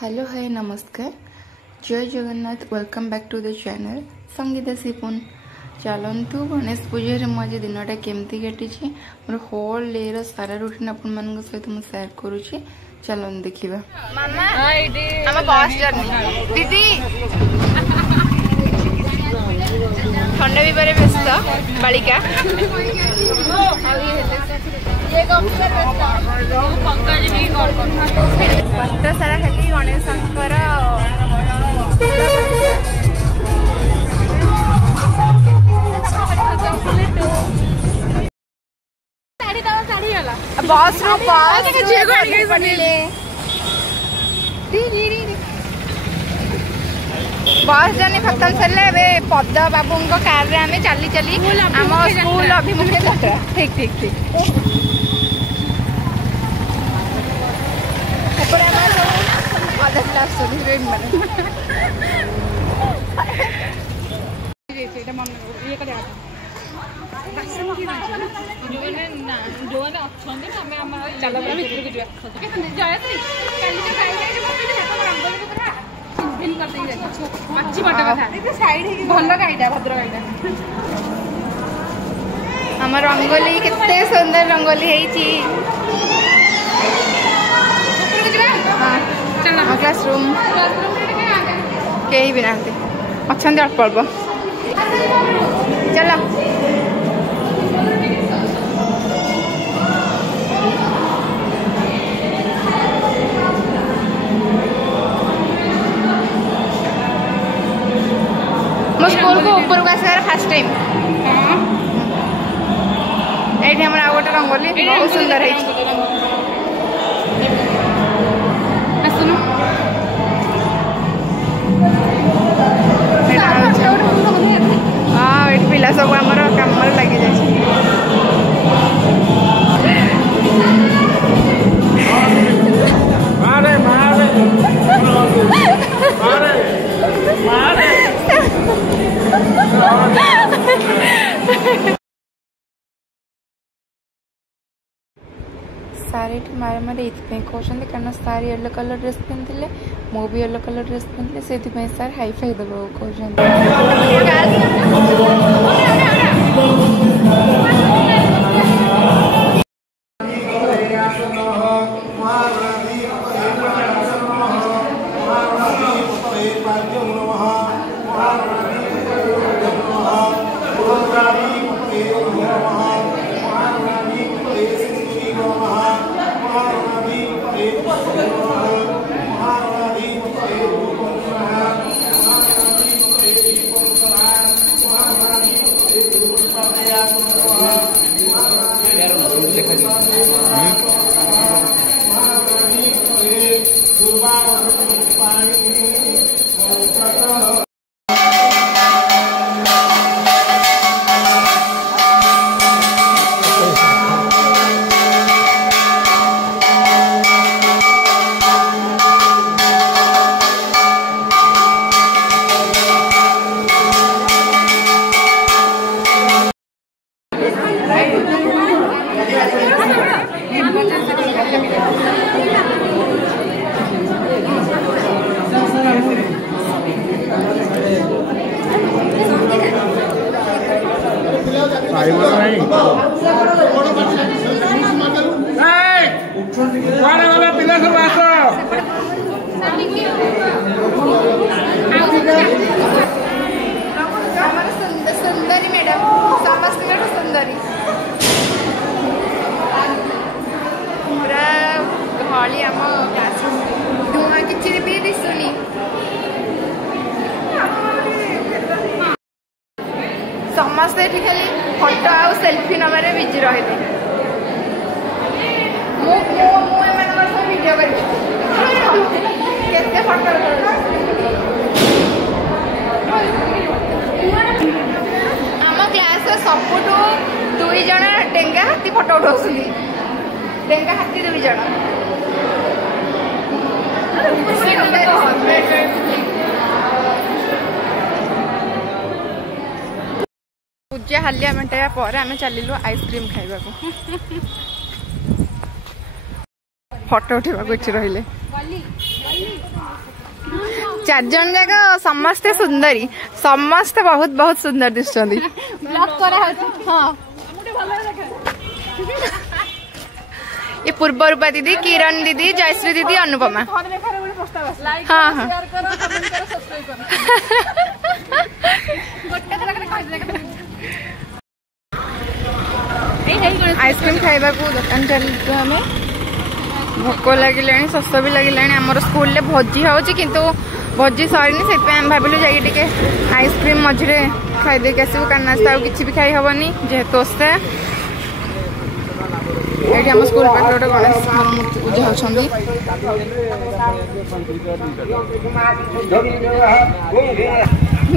hello hi नमस्कार जय Jagannath welcome back to the channel Sangita Sipun चलतु गणेश पूजा मुझे दिनटा केमती कटी मोर होल डे सारा रूटीन आपण सहित मुझे सेयार करुच्ची चलन देखा दीदी खंड विवर व्यस्त बालिका पत्र सारा खाली गणेश बस बस जर्नी खत्म सर पद बाबू कार रे आम चली चली आम स्कूल अभिमुखे यात्रा ठीक ठीक ठीक अदर क्लास आम रंगोली केते सुंदर रंगोली क्लासरूम कहीं भी ना अच्छा अल्प अल्प चलो मो स्कूल को ऊपर को आसार फर्स्ट टाइम ये हमारा गोटे रंगोली बहुत सुंदर है हाँ ये पिला सब आम कम लगी जाए सारे मारे मारे ये कहते कारण सार येलो कलर ड्रेस पिंधे मु भी येलो कलर ड्रेस पिंधे से सार हाई फाई देव सुंदरी मैडम समस्त सुंदरी पूरा हली आम क्लास धुआं किसी भी दिशुनी समस्ते खाली फटो आ सेल्फी नबार बिजी रही वीडियो करते फटो आम क्लास सबुठ 2 जन डेंगा हाथी फटो उठाऊँ डेंगा हाथी 2 जन पूजा हालिया मेटाया पर आम चलू आइसक्रीम खाइबा फटो उठा रही चार जन जाक समस्ते सुंदरी समस्ते बहुत बहुत सुंदर दिशुंदी ये पूर्व रूपा दीदी किरण दीदी जयश्री दीदी अनुपमा हाँ हाँ आइसक्रीम खाइबा को दुकान चलु आम भोक लगे शस भी लगे आमर स्कूल रे भोजी होची किंतु भोजी सरनी से भाविलु जाइए आइसक्रीम मझे खाईदे आसबू कारण नास्ता किसी भी खाई हेनी जेहेतु ओस्ता ये आम स्कूल पाखे गोटे गणेश मूर्ति पूजा होती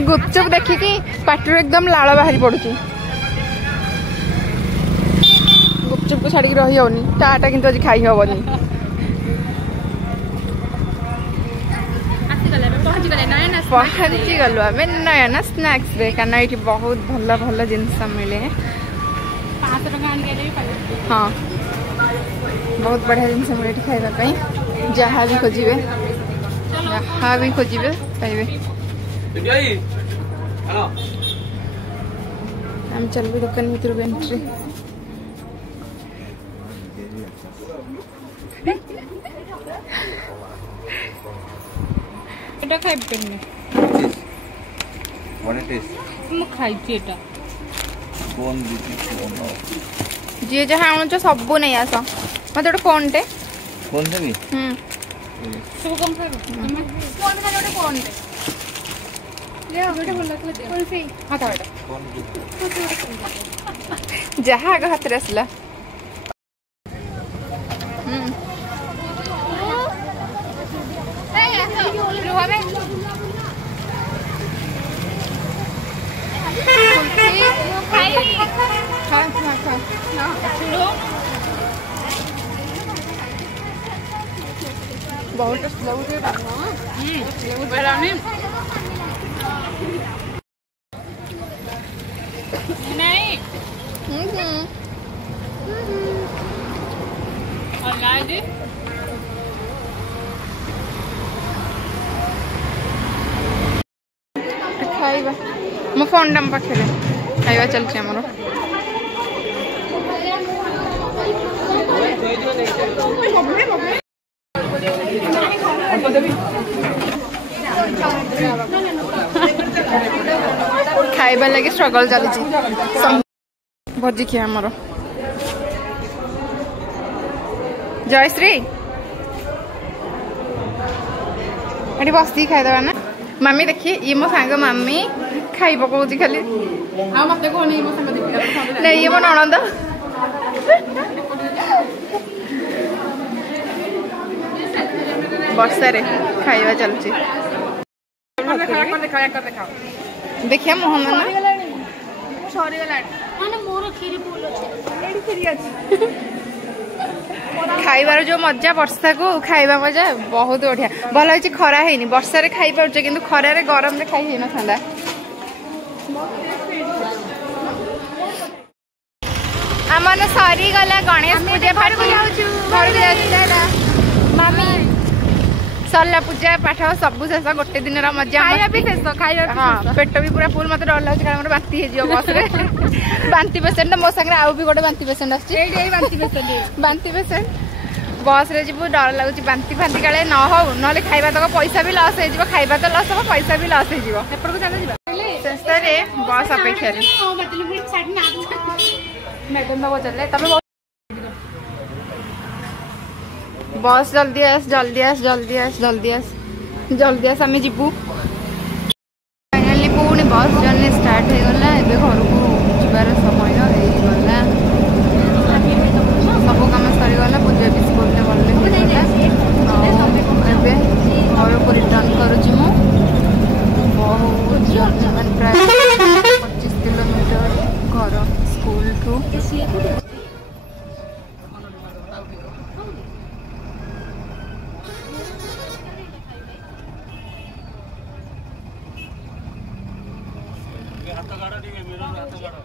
गुपचुप देखिकी पाटिर एकदम लाल बाहरी पड़ुची गुपचुप को छाड़ी रही होनी टाटा किंतु आज खाई हेनी पहुंची गलु आम नयना स्नैक्स रे कारण ये बहुत भल भल जिनस मिले हाँ बहुत बढ़िया जिनस मिले खाइबा जहाँ भी खोजे जहाँ भी खोजे पाइबे हम चलबे दुकान भीतर एंट्री এটা খাইবেন না ওয়ান ইট ইজ মু খাইছি এটা কোন দিতি কোন যে যাহা আনছ সবু নাই আস মতে ওটা কোনটে কোন দেবি সব কম খাইব কোন না ওটা কোনটে ले ওটা ভাল লাগলে কোন সেই হাতা এটা কোন যাহা আগে হাতে আসলা बहुत स्लो नहीं खाइबा मो फोन डाम पाखे खाइबा चलछि हमरो खाइबा लगे स्ट्रगल चलछि भोजी खिया हमरो जयश्री एटी बस्ती खाइदबा ना मम्मी देखिए ये मो सांग मम्मी खाई पकाउची खाली आ मते कोनी मो सांग देखि नहीं ये मो ननंद वर्षा रे खाइबा चलची देखिए मोहन सरी गला माने मोर खीरी बोल अछि एडी खीरी अछि खाइबार जो मजा वर्षा को खाइबा मजा बहुत बढ़िया भल होची खरा हेनी वर्षा रे खाई पाउछ किंतु खरा रे गरम रे खाई हेना थांदा आमन सरी गला गणेश पूजा पाठ घर जाउछु मामी सरला पूजा पाठ सब शेष गोटे दिन मजा खाइबा पेट भी पूरा फुल मत डर लागे कारण बांती हे जियो बस रे बांती पेशेंट मो संगे आउ भी गोटे बांती पेशेंट आछी बांती पेशेंट बस रे जीव डर लगुच बांती फांती काले न हो ना खाइबा तक पैसा भी लॉस हो खाइबा तो लॉस हो पैसा भी लॉस हो बस अपेक्षा मैडम बाबू चले तब बस जल्दी आस जल्दी आस जल्दी आस जल्दी आस जल्दी आस आम जीवु फाइनाली पुणी बस जर्नी स्टार्ट हो गला एबे घर को जीवार समय होगला सब कम सरीगला पूजा भी स्कूल भले घर को रिटर्न करुँच बहुत जर्नी प्राय 25 किलोमीटर घर स्कूल टू हाथ गाड़ा मेरा हाथ गाड़ा